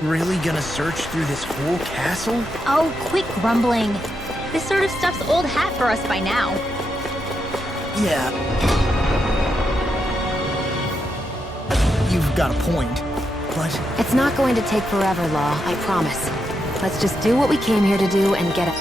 Really gonna search through this whole castle? Oh, quit grumbling. This sort of stuff's old hat for us by now. Yeah. You've got a point, but... It's not going to take forever, Law, I promise. Let's just do what we came here to do and get out.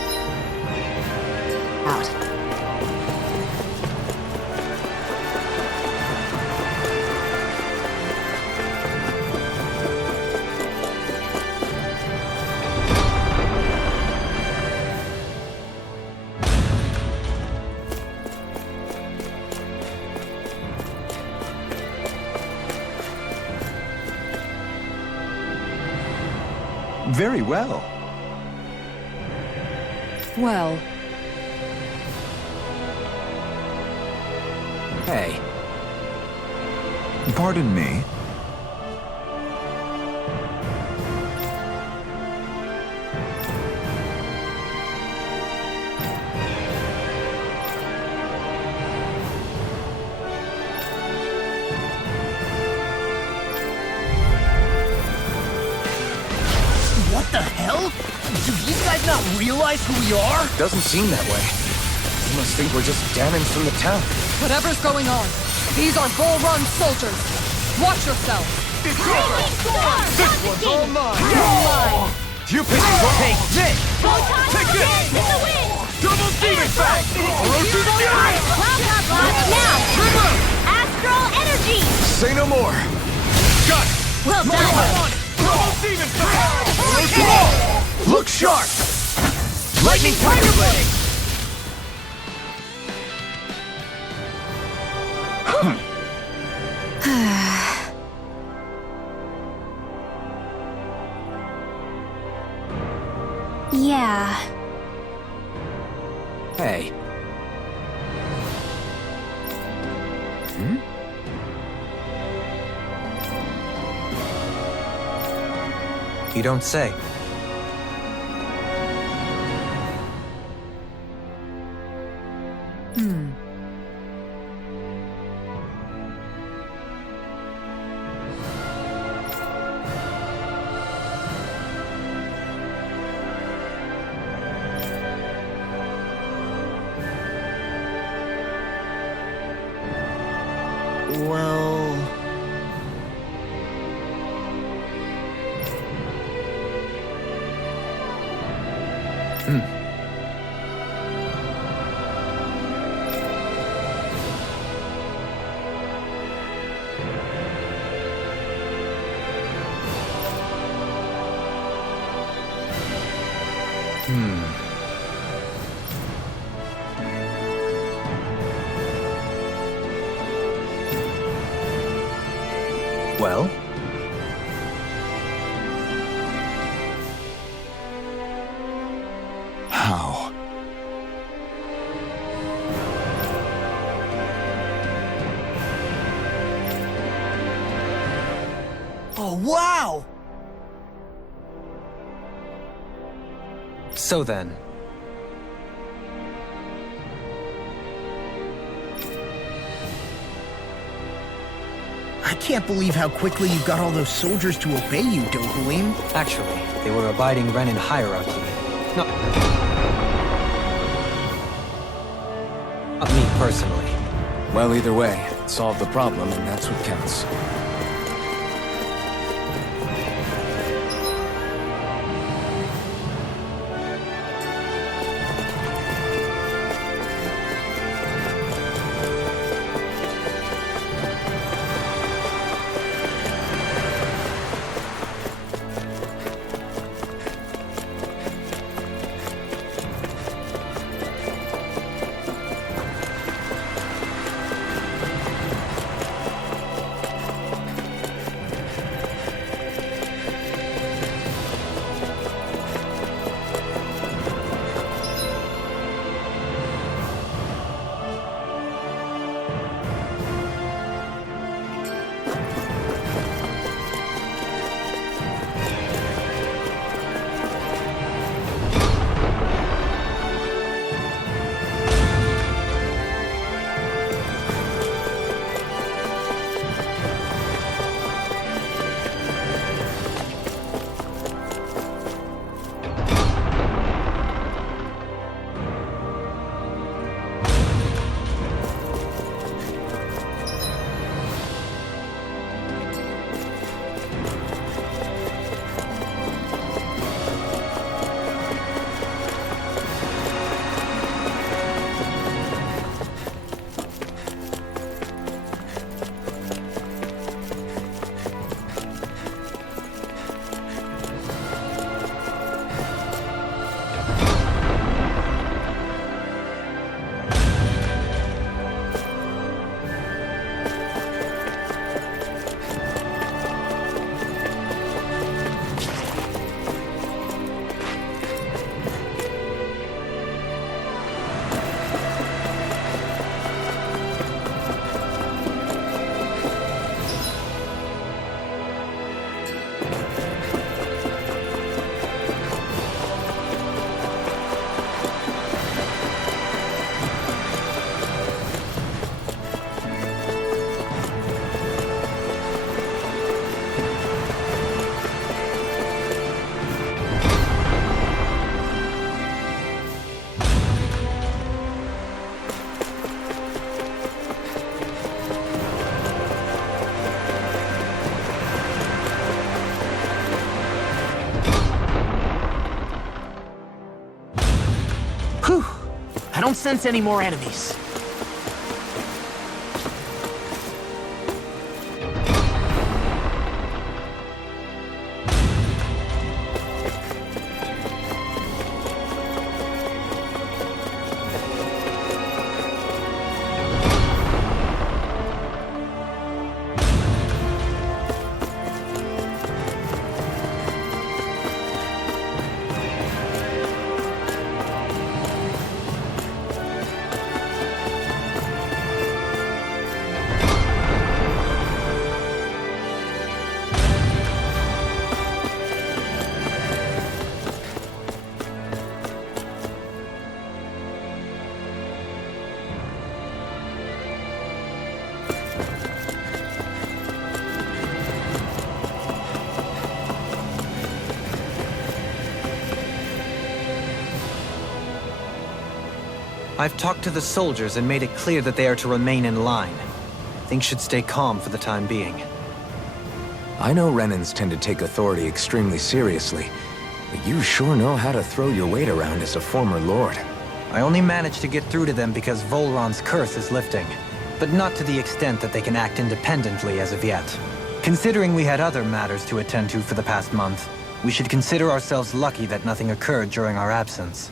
Very well. Well... Hey. Pardon me. What the hell? Do these guys not realize who we are? Doesn't seem that way. You must think we're just damons from the town. Whatever's going on, these are Bull Run soldiers. Watch yourself. It's yours! This one's all mine! You pick it up! Take this! Take this! Double demon fang! Now! Astral energy! Say no more! Got it! Well done! Double demon fang! Look sharp! Lightning tiger blade! Yeah. Hey. You don't say. Well... Well? How? Oh, wow! So then... I can't believe how quickly you got all those soldiers to obey you, Dohalim. Actually, they were abiding Renin hierarchy. Not me personally. Well, either way, it solved the problem, and that's what counts. Whew. I don't sense any more enemies. I've talked to the soldiers and made it clear that they are to remain in line. Things should stay calm for the time being. I know Renans tend to take authority extremely seriously, but you sure know how to throw your weight around as a former lord. I only managed to get through to them because Volron's curse is lifting, but not to the extent that they can act independently as of yet. Considering we had other matters to attend to for the past month, we should consider ourselves lucky that nothing occurred during our absence.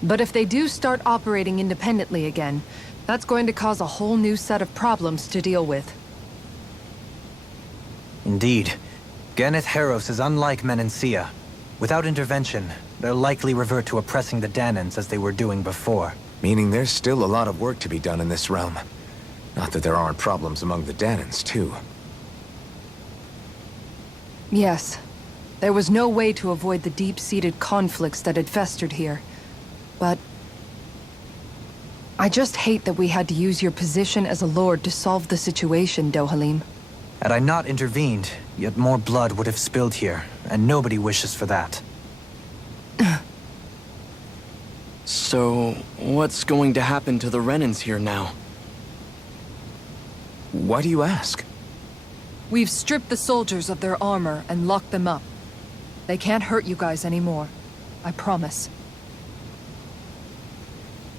But if they do start operating independently again, that's going to cause a whole new set of problems to deal with. Indeed. Ganeth Heros is unlike Menancia. Without intervention, they'll likely revert to oppressing the Danans as they were doing before. Meaning there's still a lot of work to be done in this realm. Not that there aren't problems among the Danans, too. Yes. There was no way to avoid the deep-seated conflicts that had festered here. But I just hate that we had to use your position as a lord to solve the situation, Dohalim. Had I not intervened, yet more blood would have spilled here, and nobody wishes for that. So, what's going to happen to the Renans here now? Why do you ask? We've stripped the soldiers of their armor and locked them up. They can't hurt you guys anymore. I promise.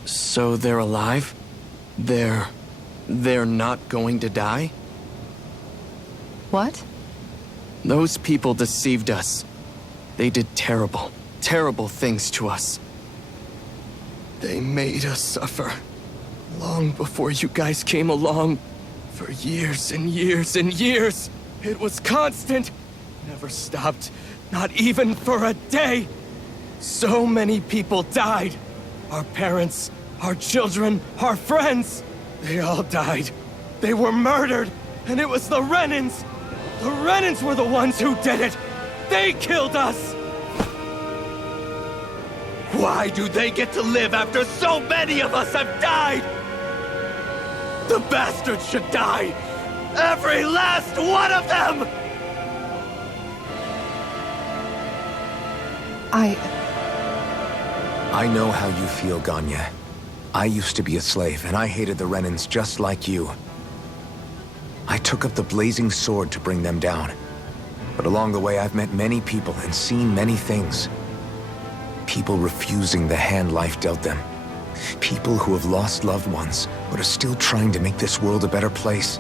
So they're alive? They're not going to die? What? Those people deceived us. They did terrible, terrible things to us. They made us suffer. Long before you guys came along. For years and years and years. It was constant. Never stopped. Not even for a day. So many people died. Our parents, our children, our friends. They all died. They were murdered. And it was the Renans. The Renans were the ones who did it. They killed us. Why do they get to live after so many of us have died? The bastards should die. Every last one of them! I know how you feel, Ganya. I used to be a slave, and I hated the Renans just like you. I took up the blazing sword to bring them down. But along the way, I've met many people and seen many things. People refusing the hand life dealt them. People who have lost loved ones, but are still trying to make this world a better place.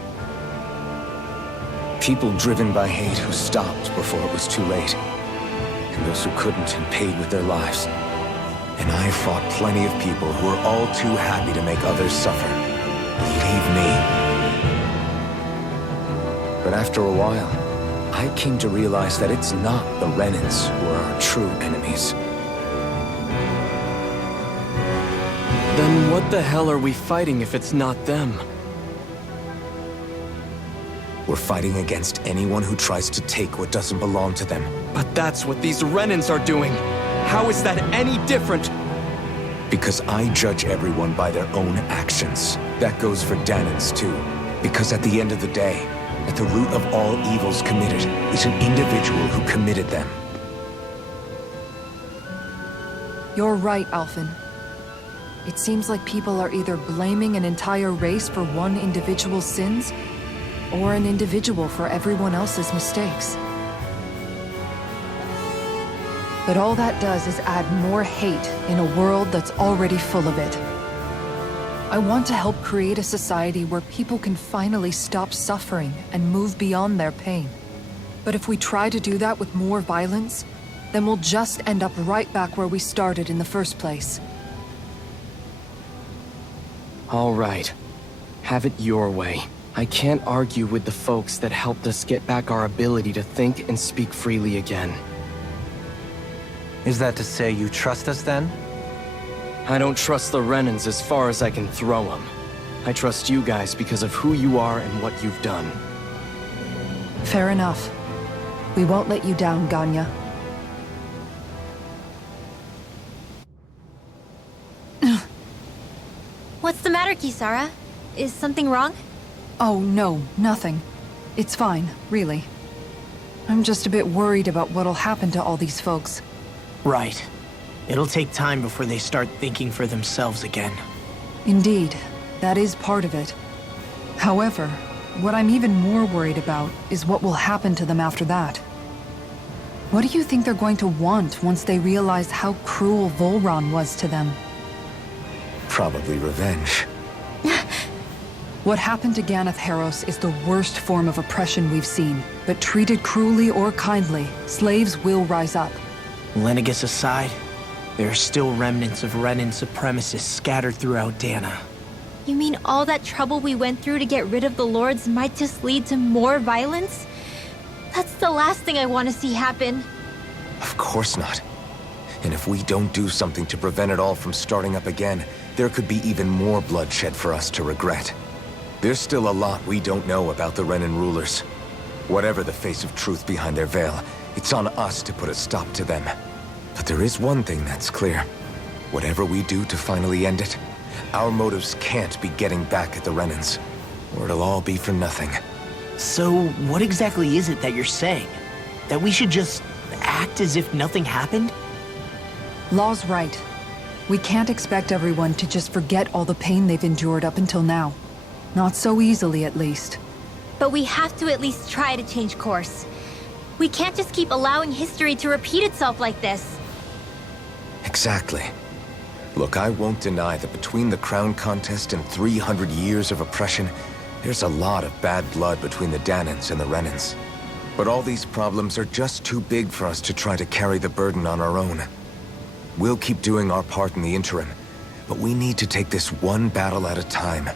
People driven by hate who stopped before it was too late. And those who couldn't and paid with their lives. And I fought plenty of people who were all too happy to make others suffer. Believe me. But after a while, I came to realize that it's not the Renans who are our true enemies. Then what the hell are we fighting if it's not them? We're fighting against anyone who tries to take what doesn't belong to them. But that's what these Renans are doing. How is that any different? Because I judge everyone by their own actions. That goes for Danans too. Because at the end of the day, at the root of all evils committed is an individual who committed them. You're right, Alphen. It seems like people are either blaming an entire race for one individual's sins, or an individual for everyone else's mistakes. But all that does is add more hate in a world that's already full of it. I want to help create a society where people can finally stop suffering and move beyond their pain. But if we try to do that with more violence, then we'll just end up right back where we started in the first place. All right. Have it your way. I can't argue with the folks that helped us get back our ability to think and speak freely again. Is that to say you trust us then? I don't trust the Renans as far as I can throw them. I trust you guys because of who you are and what you've done. Fair enough. We won't let you down, Ganya. What's the matter, Kisara? Is something wrong? Oh, no, nothing. It's fine, really. I'm just a bit worried about what'll happen to all these folks. Right. It'll take time before they start thinking for themselves again. Indeed, that is part of it. However, what I'm even more worried about is what will happen to them after that. What do you think they're going to want once they realize how cruel Volron was to them? Probably revenge. What happened to Ganeth Haros is the worst form of oppression we've seen, but treated cruelly or kindly, slaves will rise up. Lenegus aside, there are still remnants of Renan supremacists scattered throughout Dana. You mean all that trouble we went through to get rid of the Lords might just lead to more violence? That's the last thing I want to see happen. Of course not. And if we don't do something to prevent it all from starting up again, there could be even more bloodshed for us to regret. There's still a lot we don't know about the Renan rulers. Whatever the face of truth behind their veil, it's on us to put a stop to them. But there is one thing that's clear. Whatever we do to finally end it, our motives can't be getting back at the Renans, or it'll all be for nothing. So, what exactly is it that you're saying? That we should just act as if nothing happened? Law's right. We can't expect everyone to just forget all the pain they've endured up until now. Not so easily, at least. But we have to at least try to change course. We can't just keep allowing history to repeat itself like this. Exactly. Look, I won't deny that between the crown contest and 300 years of oppression, there's a lot of bad blood between the Danans and the Renans. But all these problems are just too big for us to try to carry the burden on our own. We'll keep doing our part in the interim, but we need to take this one battle at a time.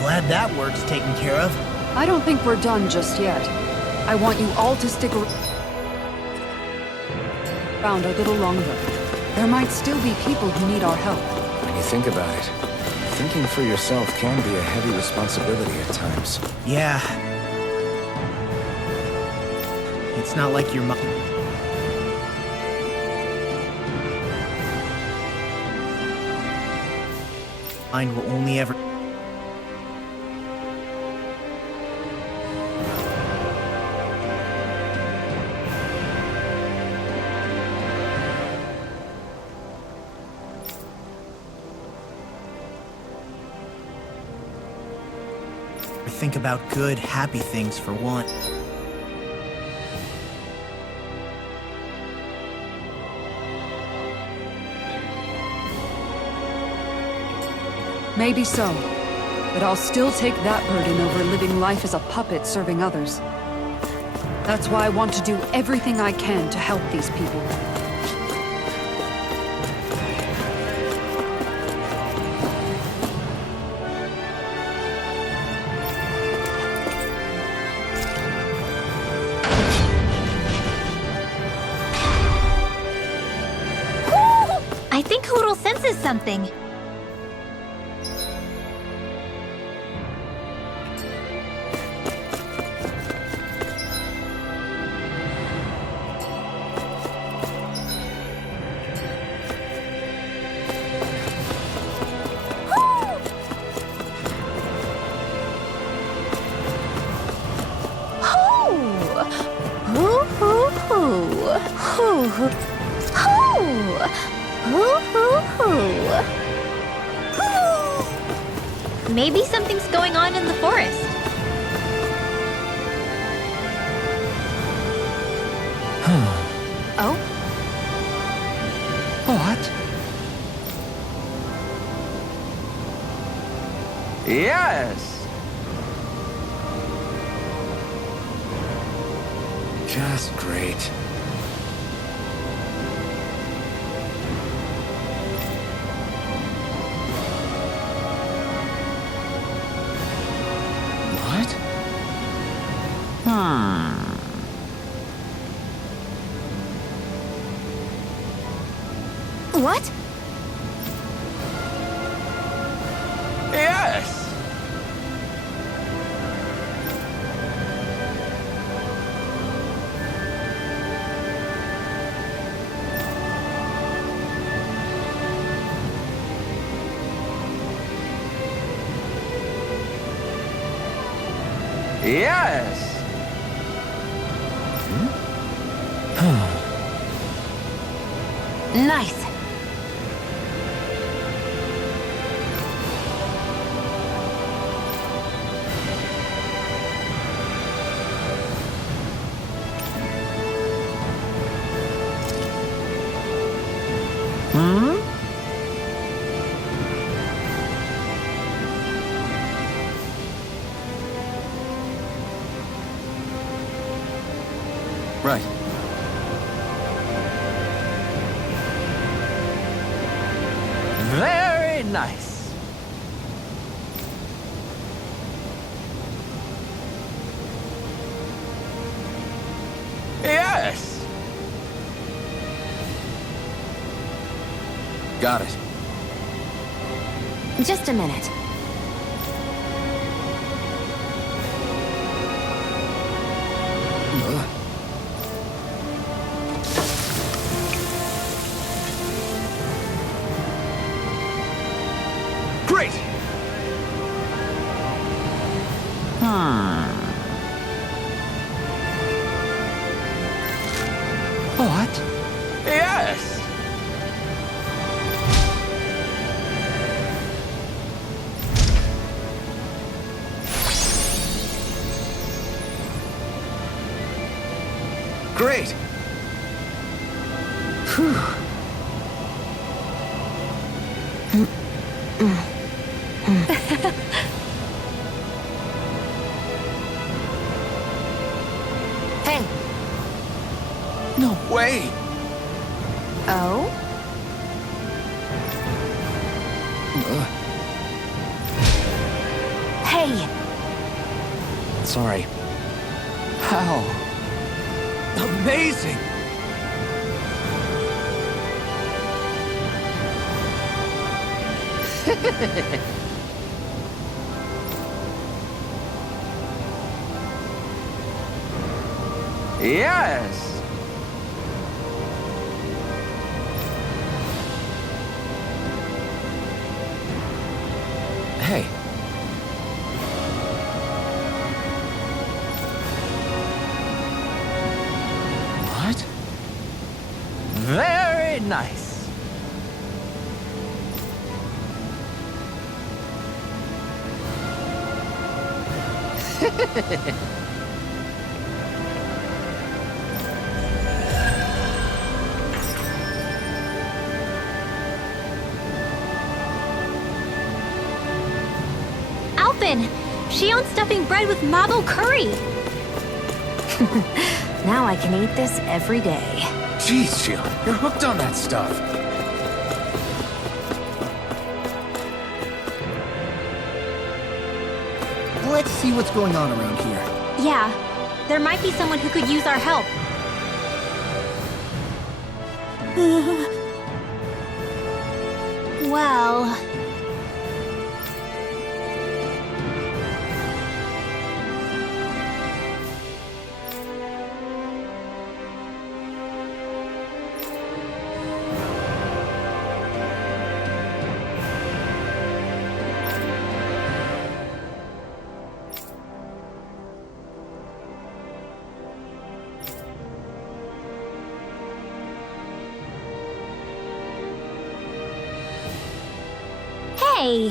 Glad that work's taken care of. I don't think we're done just yet. I want you all to stick around a little longer. There might still be people who need our help. When you think about it, thinking for yourself can be a heavy responsibility at times. Yeah. It's not like your mind will only ever... think about good, happy things for one. Maybe so. But I'll still take that burden over living life as a puppet serving others. That's why I want to do everything I can to help these people. I think Hoodle senses something. Hoo. Hoo. Hoo, hoo, hoo. Hoo. Maybe something's going on in the forest. Oh? What? Yes! Just great. What? What? Yes! Yes! Nice. Right. Very nice. Yes! Got it. Just a minute. Great! What? Yes! Great. Hey. No way. Oh? Hey. Sorry. How? Amazing. Yes! Hey, What? Very nice. Alpin! She owns stuffing bread with marble curry! Now I can eat this every day. Jeez, Jill, you're hooked on that stuff. Let's see what's going on around here. Yeah, there might be someone who could use our help. Well... Hey!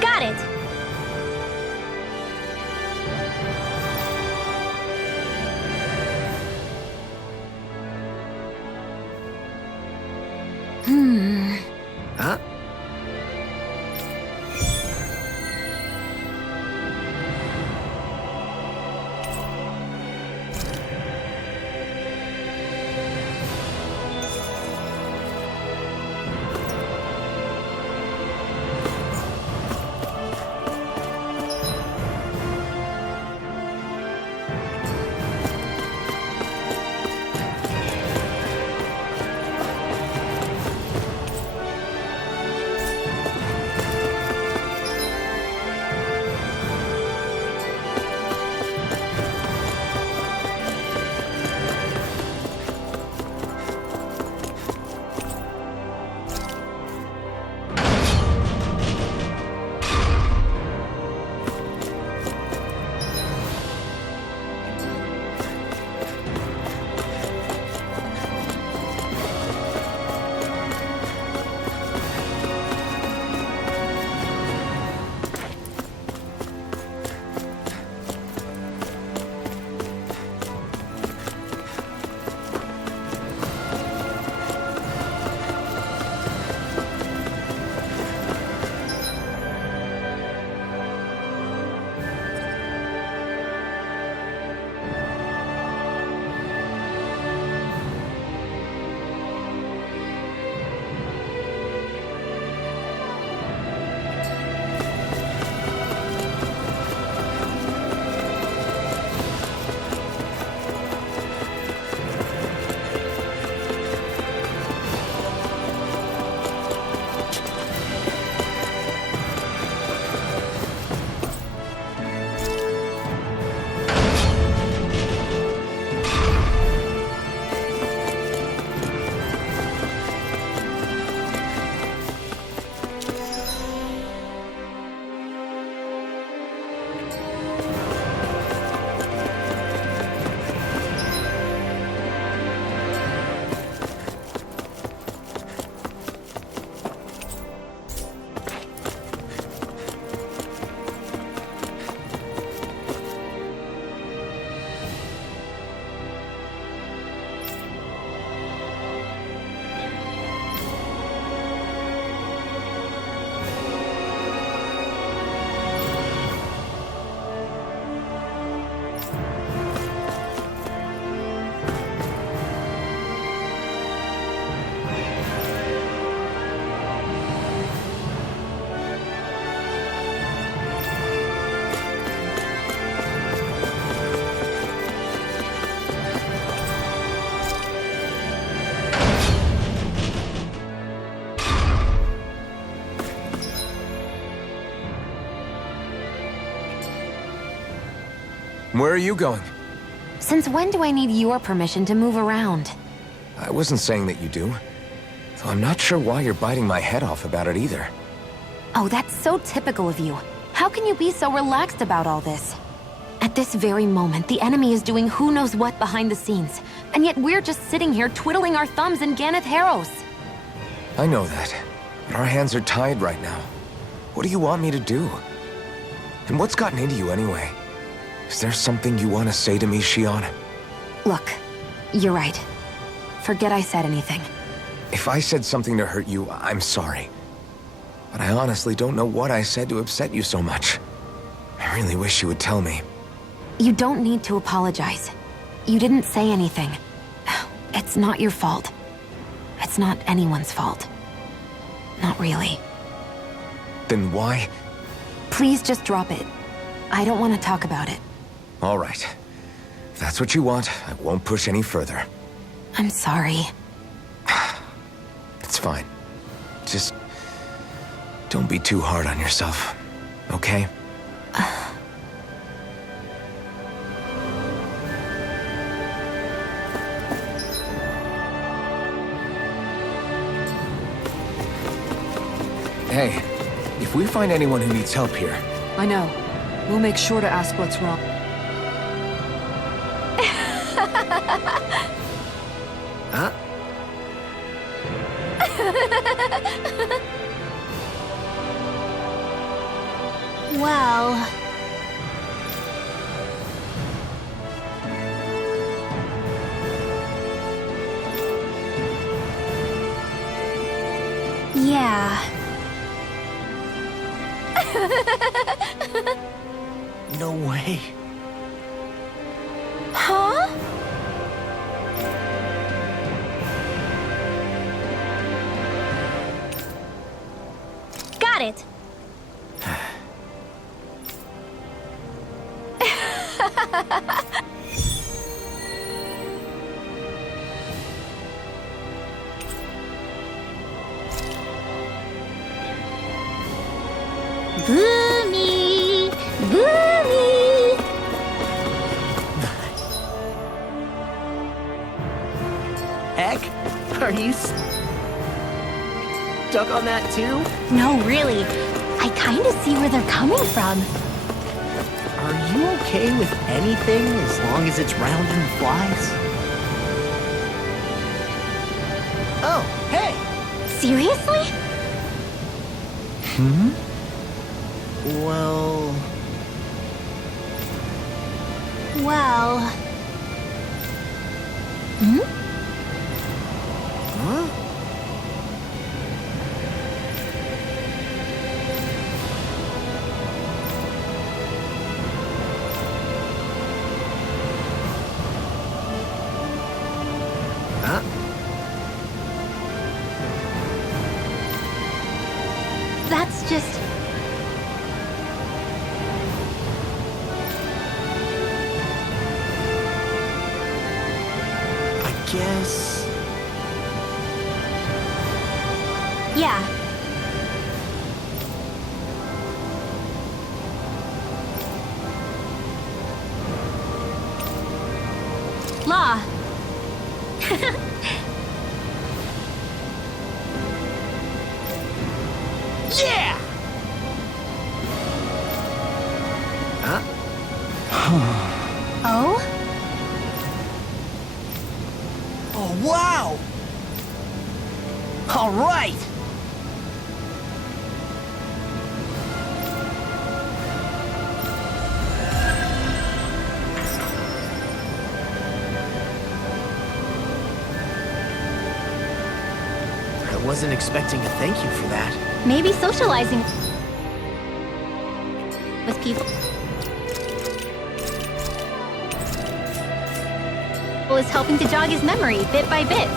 Got it! Huh? Where are you going? Since when do I need your permission to move around? I wasn't saying that you do. Though I'm not sure why you're biting my head off about it either. Oh, that's so typical of you. How can you be so relaxed about all this? At this very moment, the enemy is doing who knows what behind the scenes, and yet we're just sitting here twiddling our thumbs in Ganeth Harros. I know that, but our hands are tied right now. What do you want me to do? And what's gotten into you anyway? Is there something you want to say to me, Shion? Look, you're right. Forget I said anything. If I said something to hurt you, I'm sorry. But I honestly don't know what I said to upset you so much. I really wish you would tell me. You don't need to apologize. You didn't say anything. It's not your fault. It's not anyone's fault. Not really. Then why? Please just drop it. I don't want to talk about it. All right. If that's what you want, I won't push any further. I'm sorry. It's fine. Just don't be too hard on yourself, okay? Hey, if we find anyone who needs help here... I know. We'll make sure to ask what's wrong. Huh? Well... Yeah. No way. Huh? Got it. Boomy! Boomy! Heck? Are you stuck on that too? No, really. I kind of see where they're coming from. Are you okay with anything as long as it's round and flies? Oh, hey! Seriously? Hmm? Well... Well... Hmm? Huh? Huh? That's just... Guess... Yeah. Law. Yeah! Huh? Oh? Oh, wow! All right! I wasn't expecting a thank you for that. Maybe socializing with people is helping to jog his memory bit by bit.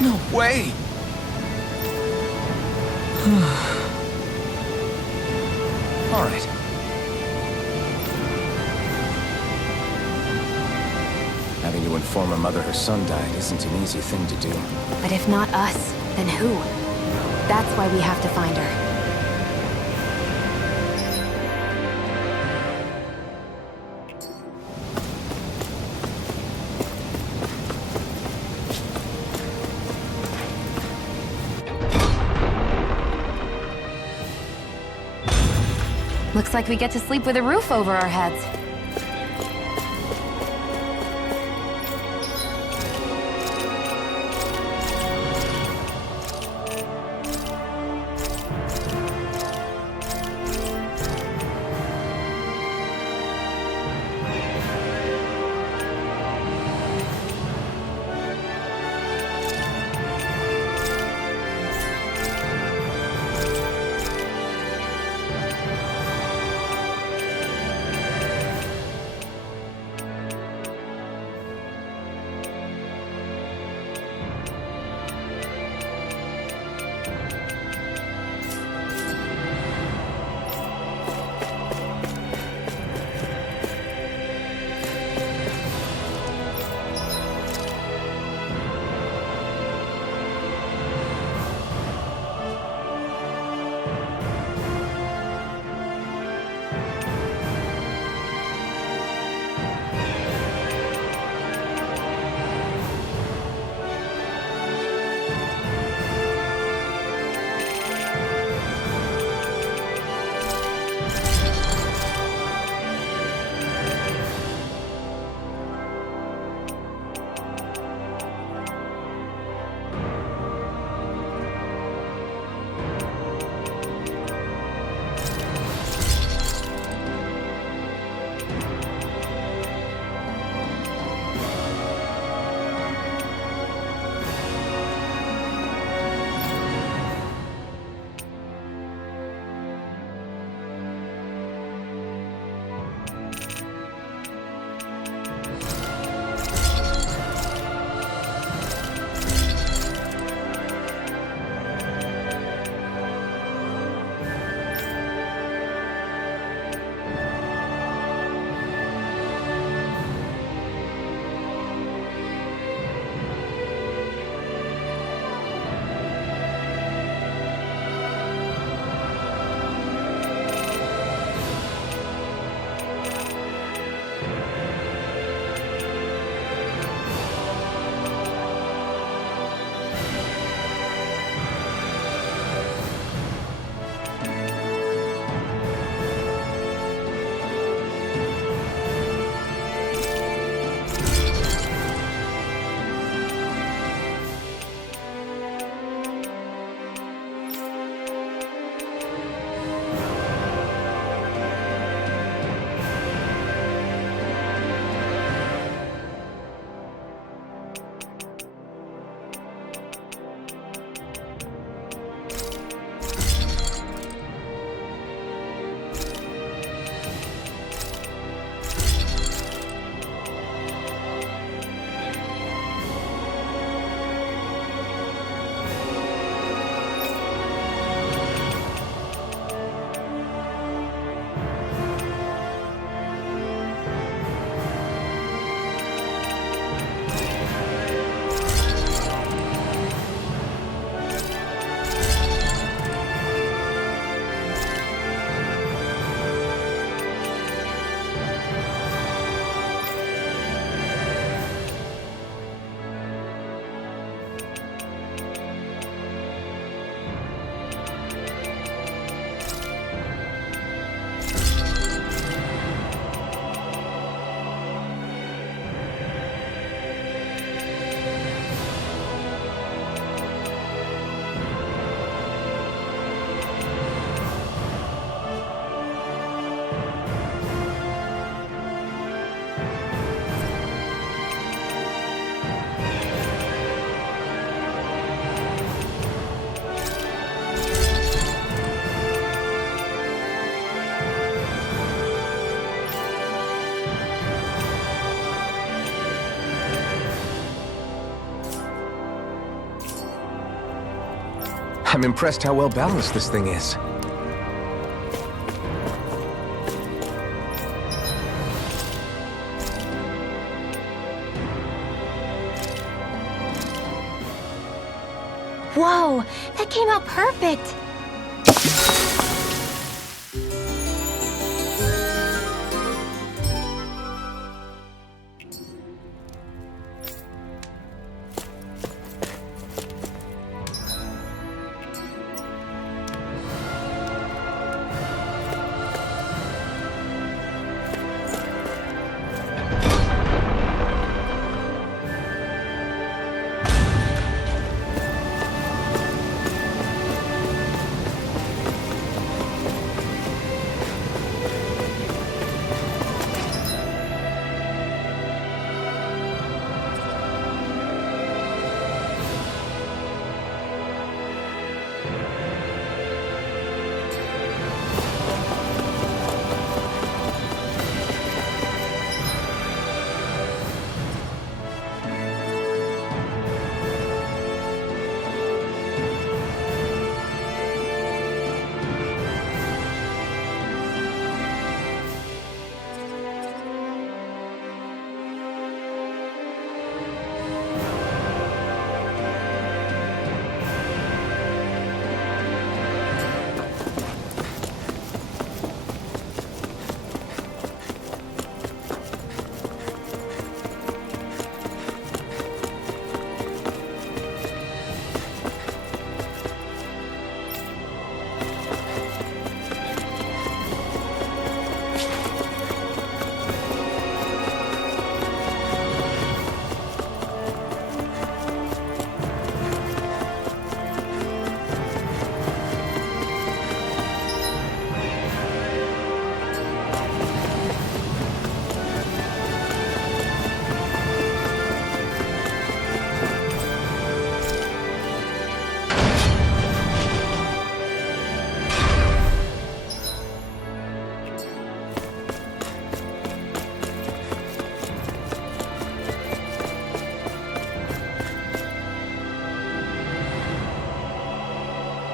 No way! All right. Having to inform a mother her son died isn't an easy thing to do. But if not us, then who? That's why we have to find her. Looks like we get to sleep with a roof over our heads. I'm impressed how well balanced this thing is. Whoa, that came out perfect.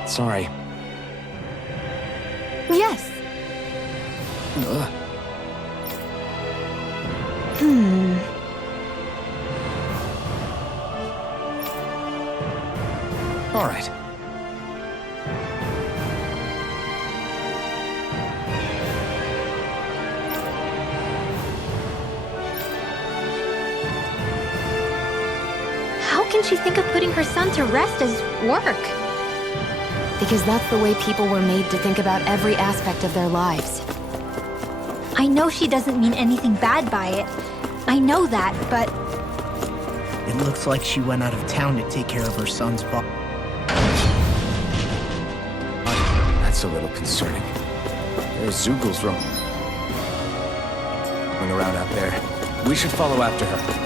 Sorry. Yes. All right. How can she think of putting her son to rest as work? Because that's the way people were made to think about every aspect of their lives. I know she doesn't mean anything bad by it. I know that, but It looks like she went out of town to take care of her son's body. That's a little concerning. There's Zoogl's room. Going around out there. We should follow after her.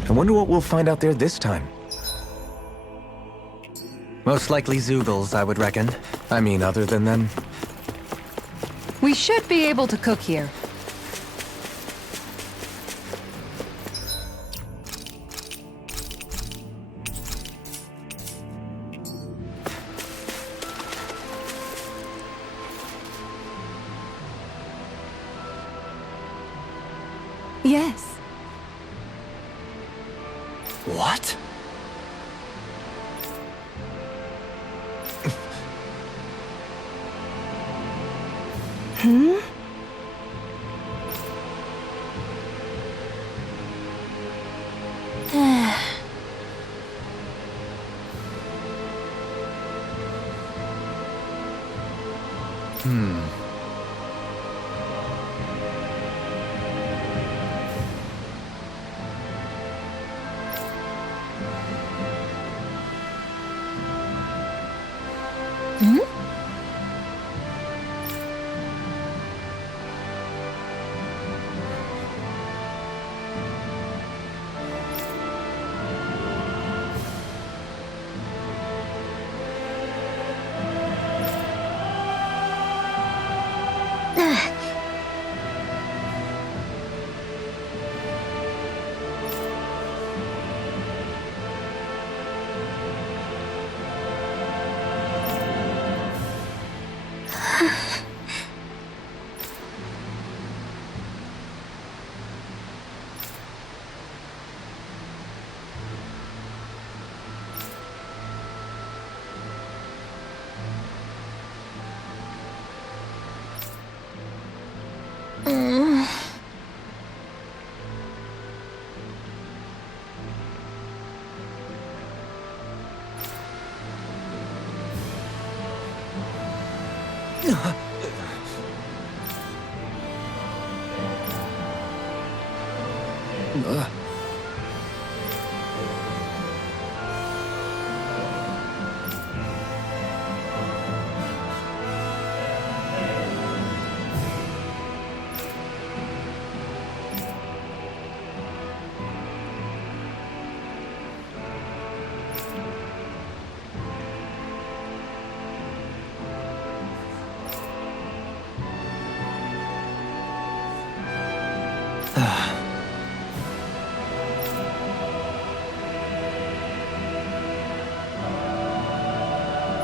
I wonder what we'll find out there this time. Most likely Zoogles, I would reckon. I mean, other than them. We should be able to cook here. Yes. What?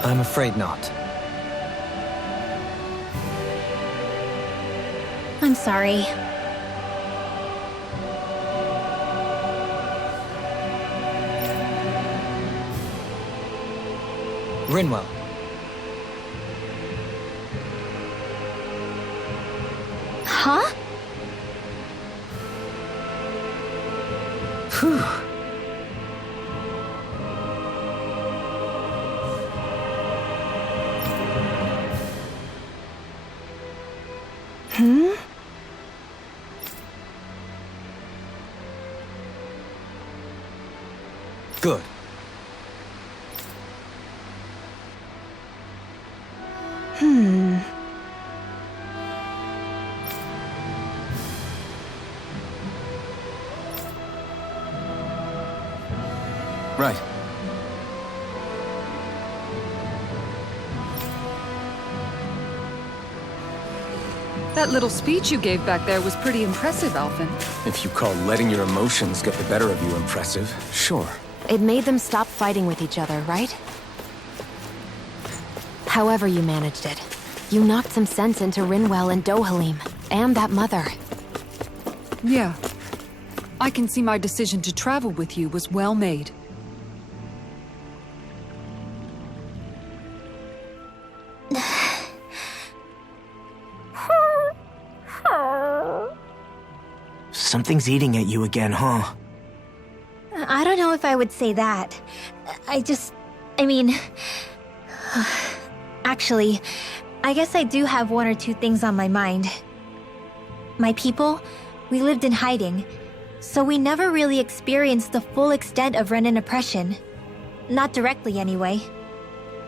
I'm afraid not. I'm sorry. Rinwell. Huh? Phew. Good. Right. That little speech you gave back there was pretty impressive, Alphen. If you call letting your emotions get the better of you impressive, sure. It made them stop fighting with each other, right? However you managed it, you knocked some sense into Rinwell and Dohalim, and that mother. Yeah. I can see my decision to travel with you was well made. Something's eating at you again, huh? I don't know if I would say that. I mean... Actually, I guess I do have one or two things on my mind. My people, we lived in hiding, so we never really experienced the full extent of Renan oppression. Not directly, anyway.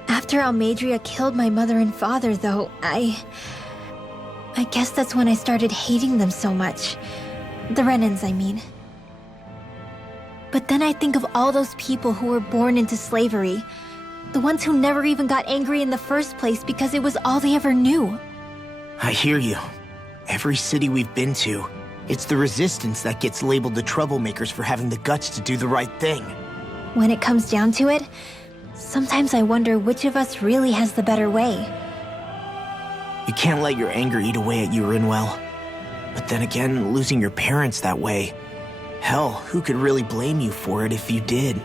After Almadria killed my mother and father, though, I guess that's when I started hating them so much. The Renans, I mean. But then I think of all those people who were born into slavery. The ones who never even got angry in the first place because it was all they ever knew. I hear you. Every city we've been to, it's the resistance that gets labeled the troublemakers for having the guts to do the right thing. When it comes down to it, sometimes I wonder which of us really has the better way. You can't let your anger eat away at you, Rinwell. But then again, losing your parents that way... Hell, who could really blame you for it if you did?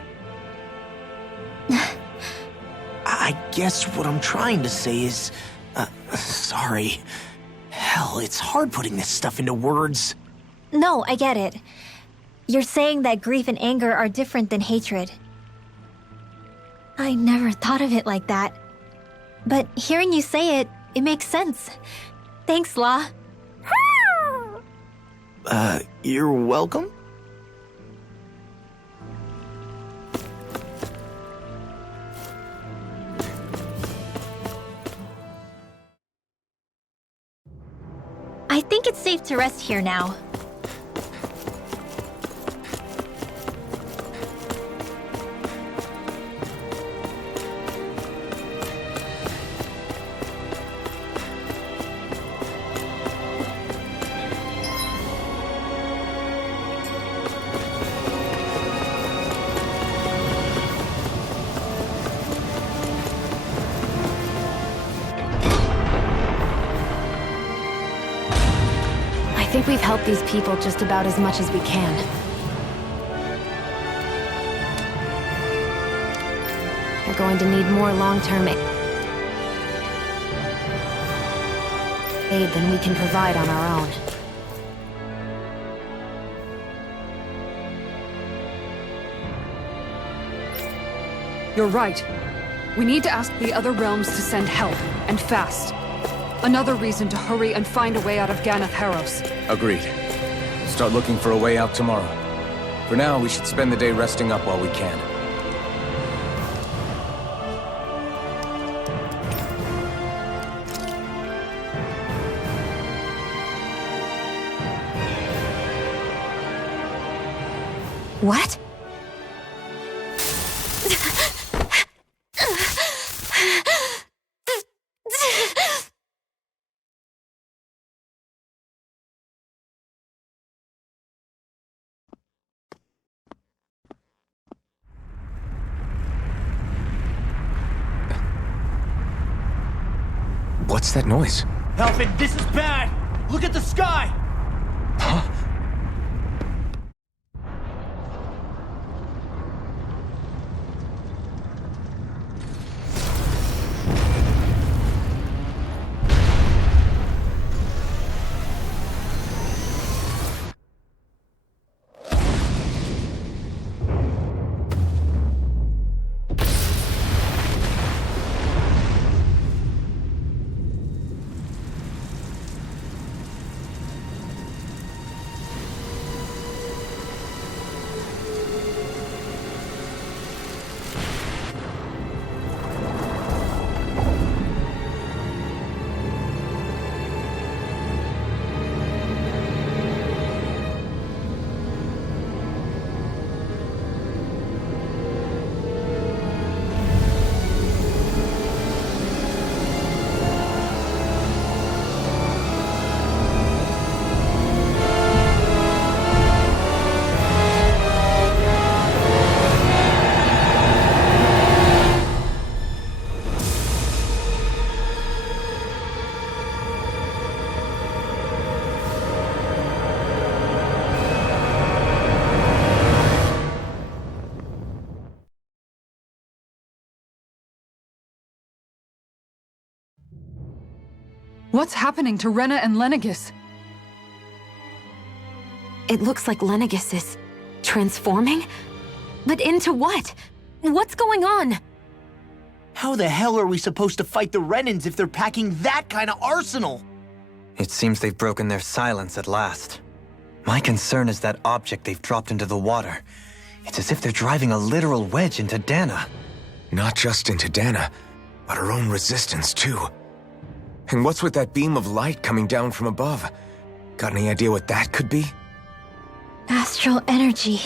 I guess what I'm trying to say is... sorry. Hell, it's hard putting this stuff into words. No, I get it. You're saying that grief and anger are different than hatred. I never thought of it like that. But hearing you say it, it makes sense. Thanks, La. You're welcome? I think it's safe to rest here now. I think we've helped these people just about as much as we can. They're going to need more long-term aid than we can provide on our own. You're right. We need to ask the other realms to send help, and fast. Another reason to hurry and find a way out of Ganath Haros. Agreed. Start looking for a way out tomorrow. For now, we should spend the day resting up while we can. What? What's that noise? Alvin, this is bad! Look at the sky! Huh? What's happening to Rena and Lenegis? It looks like Lenegis is transforming? But into what? What's going on? How the hell are we supposed to fight the Renans if they're packing that kind of arsenal? It seems they've broken their silence at last. My concern is that object they've dropped into the water. It's as if they're driving a literal wedge into Dana. Not just into Dana, but her own resistance, too. And what's with that beam of light coming down from above? Got any idea what that could be? Astral energy.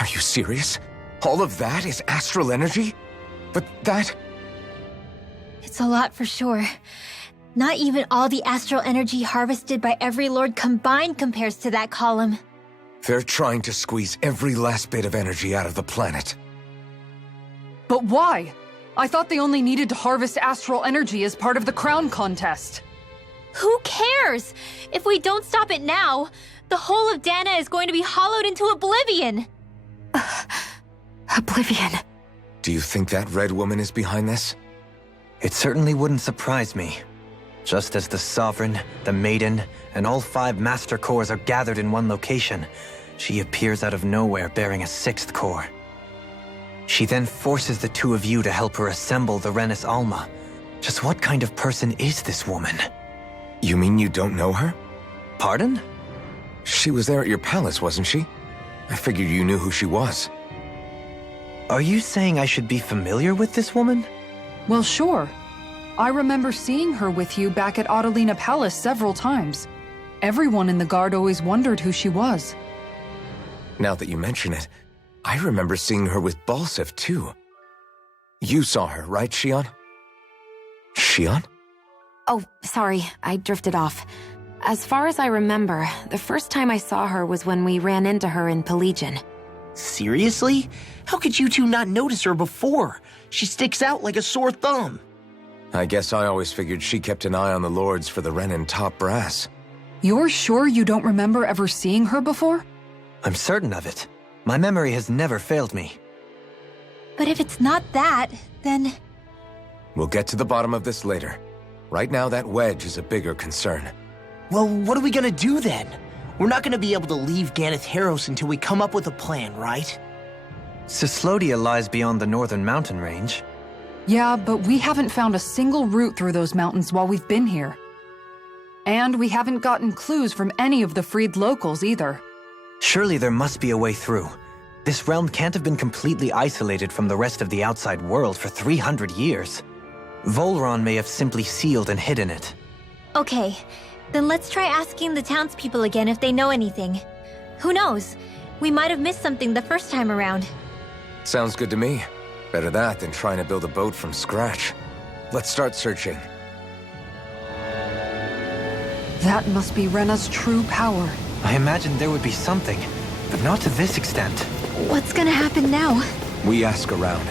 Are you serious? All of that is astral energy? But that... It's a lot for sure. Not even all the astral energy harvested by every lord combined compares to that column. They're trying to squeeze every last bit of energy out of the planet. But why? I thought they only needed to harvest astral energy as part of the crown contest. Who cares? If we don't stop it now, the whole of Dana is going to be hollowed into oblivion. Oblivion. Do you think that red woman is behind this? It certainly wouldn't surprise me. Just as the Sovereign, the Maiden, and all 5 Master Cores are gathered in one location, she appears out of nowhere bearing a 6th core. She then forces the two of you to help her assemble the Renis Alma. Just what kind of person is this woman? You mean you don't know her? Pardon? She was there at your palace, wasn't she? I figured you knew who she was. Are you saying I should be familiar with this woman? Well, sure. I remember seeing her with you back at Adelina Palace several times. Everyone in the guard always wondered who she was. Now that you mention it, I remember seeing her with Balsif, too. You saw her, right, Xion? Xion? Oh, sorry, I drifted off. As far as I remember, the first time I saw her was when we ran into her in Pelagian. Seriously? How could you two not notice her before? She sticks out like a sore thumb. I guess I always figured she kept an eye on the lords for the Renin top brass. You're sure you don't remember ever seeing her before? I'm certain of it. My memory has never failed me. But if it's not that, then... We'll get to the bottom of this later. Right now, that wedge is a bigger concern. Well, what are we gonna do then? We're not gonna be able to leave Ganath Haros until we come up with a plan, right? Cislodia lies beyond the northern mountain range. Yeah, but we haven't found a single route through those mountains while we've been here. And we haven't gotten clues from any of the freed locals either. Surely there must be a way through. This realm can't have been completely isolated from the rest of the outside world for 300 years. Volron may have simply sealed and hidden it. Okay, then let's try asking the townspeople again if they know anything. Who knows? We might have missed something the first time around. Sounds good to me. Better that than trying to build a boat from scratch. Let's start searching. That must be Rena's true power. I imagined there would be something, but not to this extent. What's gonna happen now? We ask around.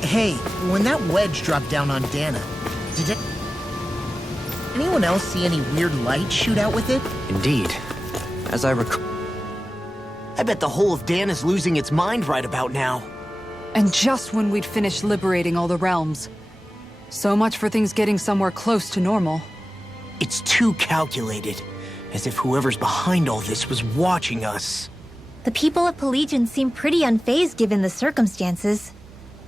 Hey, when that wedge dropped down on Dana, did anyone else see any weird light shoot out with it? Indeed. As I recall... I bet the whole of Dan is losing its mind right about now. And just when we'd finished liberating all the realms. So much for things getting somewhere close to normal. It's too calculated. As if whoever's behind all this was watching us. The people of Pelegion seem pretty unfazed given the circumstances.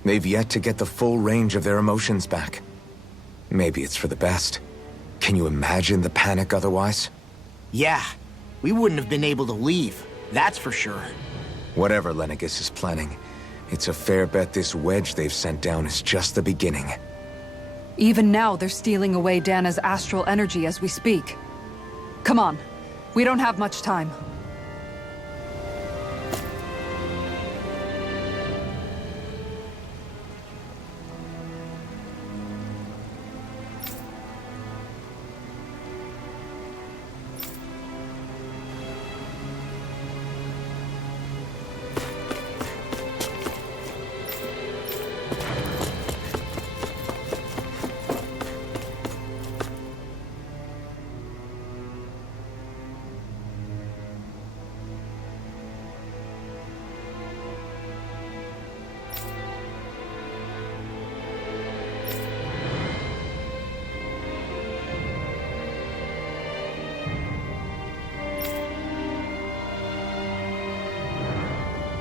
They've yet to get the full range of their emotions back. Maybe it's for the best. Can you imagine the panic otherwise? Yeah, we wouldn't have been able to leave. That's for sure. Whatever Lenegis is planning, it's a fair bet this wedge they've sent down is just the beginning. Even now, they're stealing away Dana's astral energy as we speak. Come on. We don't have much time.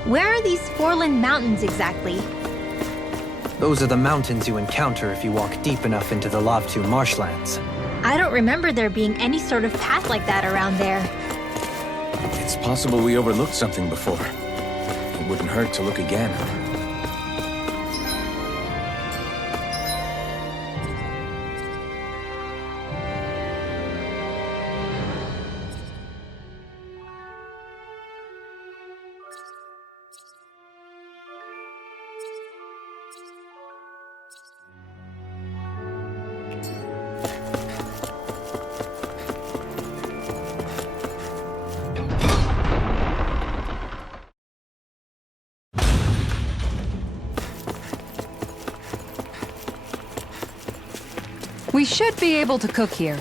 Where are these Forland Mountains exactly? Those are the mountains you encounter if you walk deep enough into the Lavtu marshlands. I don't remember there being any sort of path like that around there. It's possible we overlooked something before. It wouldn't hurt to look again. We should be able to cook here.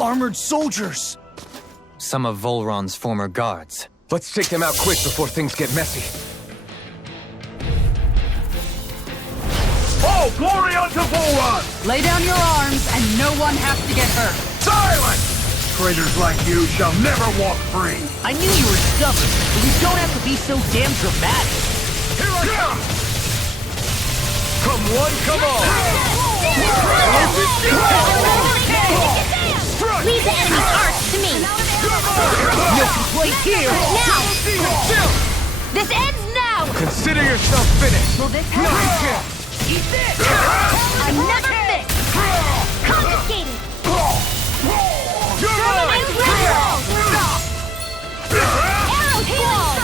Armored soldiers! Some of Volron's former guards. Let's take them out quick before things get messy. Oh, glory unto Volron! Lay down your arms and no one has to get hurt. Silence! Traitors like you shall never walk free! I knew you were stubborn, but we don't have to be so damn dramatic. Here I come! Come one, come all! Leave the enemy's arts to me! No complaint here! Now! This ends now! Consider yourself finished! Will this help? Eat this! I never miss! Confiscated! Terminate Red! Arrow Claw!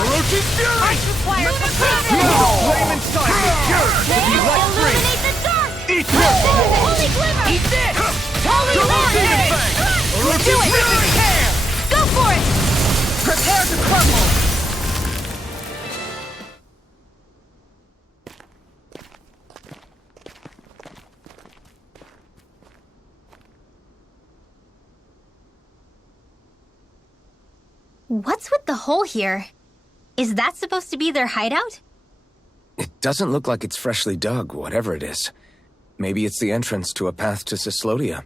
Orochi's fury! Require complete Flame inside is pure to be let free! Illuminate the dark! Eat this! Holy Glimmer! Eat this! Holy Lord! Do it! Go for it! Prepare to crumble! What's with the hole here? Is that supposed to be their hideout? It doesn't look like it's freshly dug, whatever it is. Maybe it's the entrance to a path to Cyslodia.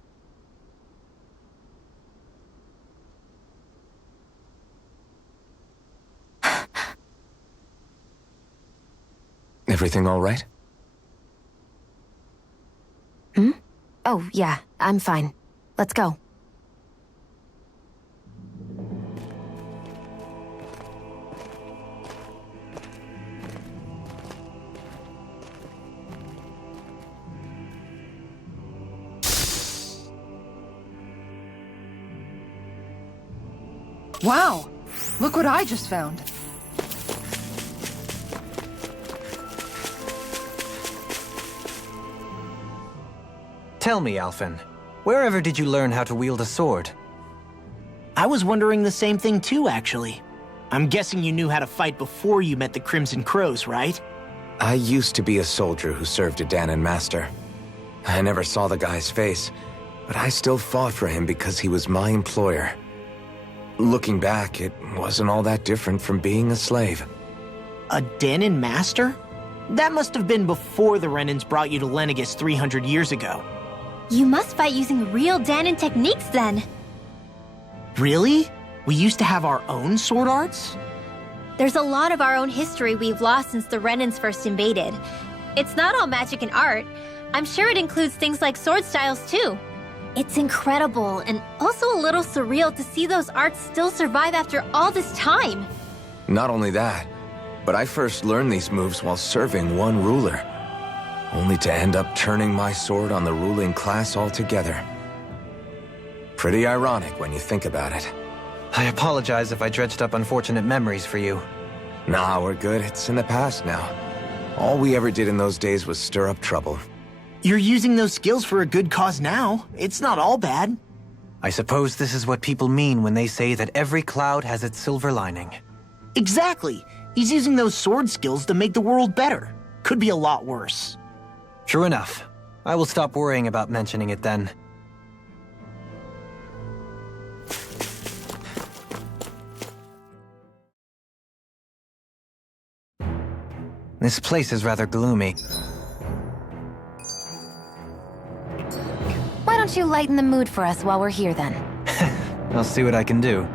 Everything all right? Oh, yeah, I'm fine. Let's go. Wow! Look what I just found. Tell me, Alphen, wherever did you learn how to wield a sword? I was wondering the same thing too, actually. I'm guessing you knew how to fight before you met the Crimson Crows, right? I used to be a soldier who served a Danon master. I never saw the guy's face, but I still fought for him because he was my employer. Looking back, it wasn't all that different from being a slave. A Danon master? That must have been before the Renans brought you to Lenegis 300 years ago. You must fight using real Danon techniques then. Really? We used to have our own sword arts? There's a lot of our own history we've lost since the Renans first invaded. It's not all magic and art. I'm sure it includes things like sword styles too. It's incredible and also a little surreal to see those arts still survive after all this time. Not only that, but I first learned these moves while serving one ruler, only to end up turning my sword on the ruling class altogether. Pretty ironic when you think about it. I apologize if I dredged up unfortunate memories for you. Nah, we're good. It's in the past now. All we ever did in those days was stir up trouble. You're using those skills for a good cause now. It's not all bad. I suppose this is what people mean when they say that every cloud has its silver lining. Exactly. He's using those sword skills to make the world better. Could be a lot worse. True enough. I will stop worrying about mentioning it then. This place is rather gloomy. Why don't you lighten the mood for us while we're here then? I'll see what I can do.